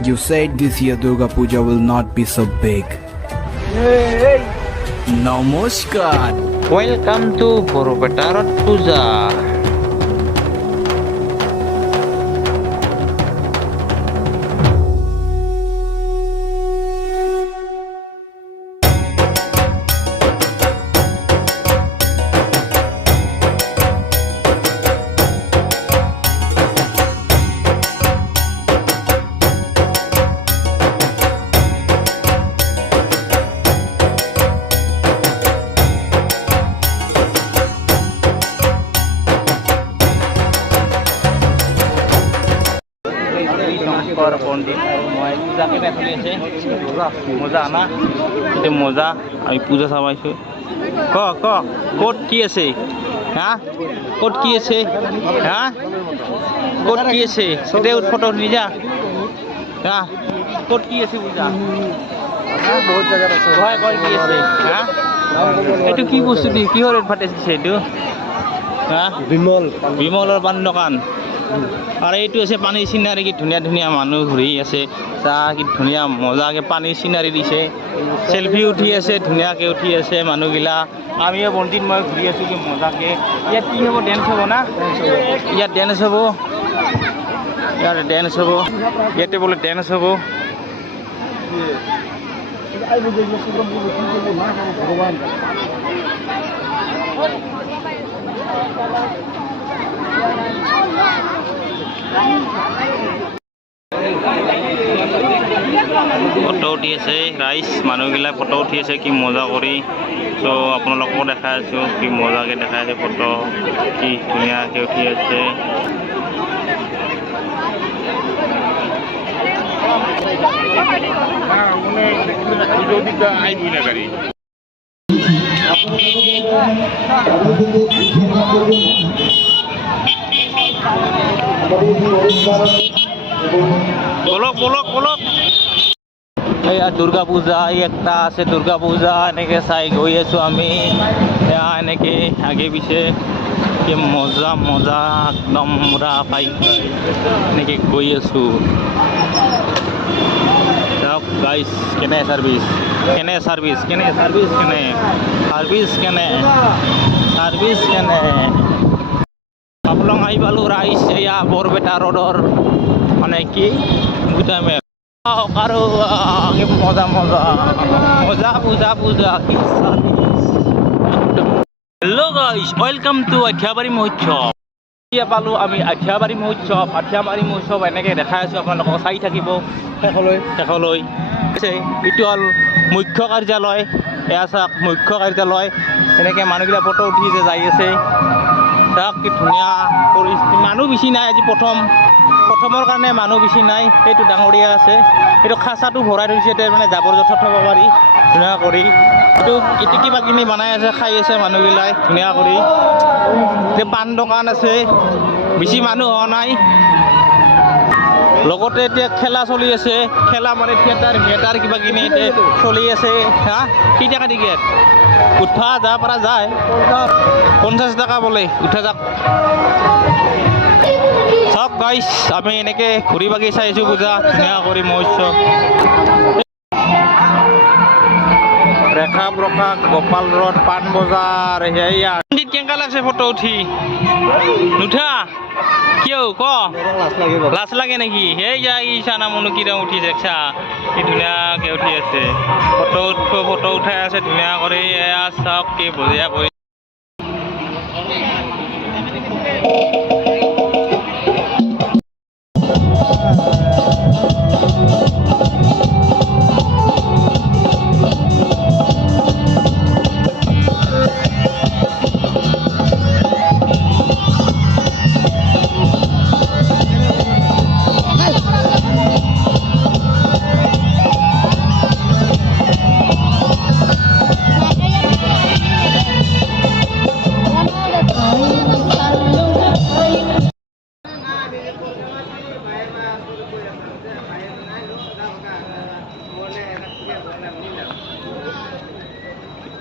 You said this year Durga Puja will not be so big. Namaskar. Welcome to Borobeta Road Puja. পণ্ডিত আৰু মই পূজাকে চলি আছে মজা না এতিয়া মজা আমি পূজা চাবাইছোঁ ক'ত কি আছে হা ক'ত কি আছে হা ক'ত কি আছে এতিয়া ফটো নিজা হা ক'ত কি আছে পূজা বহুত জেগাত আছে কয় কি আছে হা এইটো কি বস্তু দি কিহৰ এডভাৰটাইজ দিছে এইটো হা বিমলৰ পাণ দোকান আৰু এইটো আছে পানীৰ চিনাৰী কি ধুনীয়া ধুনীয়া মানুহ ঘূৰি আছে চাহ কি ধুনীয়া মজাকৈ পানীৰ চিনাৰী দিছে চেলফি উঠি আছে ধুনীয়াকৈ উঠি আছে মানুহগিলা আমিও বন্তিত মই ঘূৰি আছোঁ কি মজাকৈ ইয়াত কি হ'ব ডেন্স হ'ব না ইয়াত ডেন্স হ'ব ইয়াত ডেন্স হ'ব ইয়াতে বোলে ডেন্স হ'ব ফটো উঠি আছে ৰাইজ মানুহগিলা ফটো উঠি আছে কি মজা কৰি চ' আপোনালোককো দেখাই আছোঁ কি মজাকৈ দেখাই আছে ফটো কি ধুনীয়াকৈ উঠি আছে বলক এয়া দুৰ্গা পূজা একটা আছে দুৰ্গা পূজা এনেকৈ চাই গৈ আছোঁ আমি এয়া এনেকৈ আগে পিছে কি মজা একদম মুৰা পাই এনেকৈ গৈ আছোঁ চাওক গাইছ কেনে ছাৰ্ভিচ আপোনালোক আহি পালোঁ ৰাইজ এয়া বৰপেটা ৰ'ডৰ মানে কি গোটামে আৰু মজা পূজা কি hello' guys welcome to Athiabari মহোৎসৱ এতিয়া পালোঁ আমি আঠিয়াবাৰী মহোৎসৱ এনেকৈ দেখাই আছোঁ আপোনালোকক চাই থাকিব শেষলৈ এইটো হ'ল মুখ্য কাৰ্যালয় এয়া চাওক মুখ্য কাৰ্যালয় এনেকৈ মানুহবিলাক ফটো উঠি যে যাই আছে চাওক কি ধুনীয়া পৰিস্থিতি মানুহ বেছি নাই আজি প্ৰথমৰ কাৰণে মানুহ বেছি নাই এইটো ডাঙৰীয়া আছে এইটো খাচাটো ভৰাই থৈছে এতিয়া মানে জাবৰ জোঁথৰ থ'ব পাৰি ধুনীয়া কৰি এইটো কিবা কিনি বনাই আছে খাই আছে মানুহগিলাই ধুনীয়া কৰি এতিয়া পাণ দোকান আছে বেছি মানুহ হোৱা নাই লগতে এতিয়া খেলা চলি আছে খেলা মানে থিয়েটাৰ কিবা কিনি এতিয়া চলি আছে হা কি টকা টিকেট উঠা যাব পৰা যায় 50 টকা বোলে উঠা যাক চব গাইছ আমি এনেকৈ ঘূৰি বাগি চাইছোঁ পূজা ধুনীয়া কৰি মহোৎসৱ ৰেখা প্ৰকাশ গোপাল ৰোড পাণ বজাৰ সেয়া কেনেকুৱা লাগছে ফটো উঠি নুঠা কিয় লাজ লাগে নেকি সেই যাই চানা মনো কিৰা উঠি দেখছা কি ধুনীয়াকৈ উঠি আছে ফটো উঠাই আছে ধুনীয়া কৰি এয়া চাওক কি বঢ়িয়া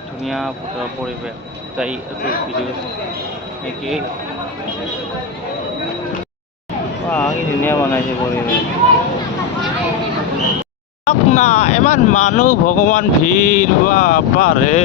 ধুনীয়া ফটো পৰিৱেশ চাই আছোঁ ভিডিঅ' নেকি ধুনীয়া বনাইছে পৰিৱেশ না ইমান মানুহ ভগৱান ভিৰ বাপাৰে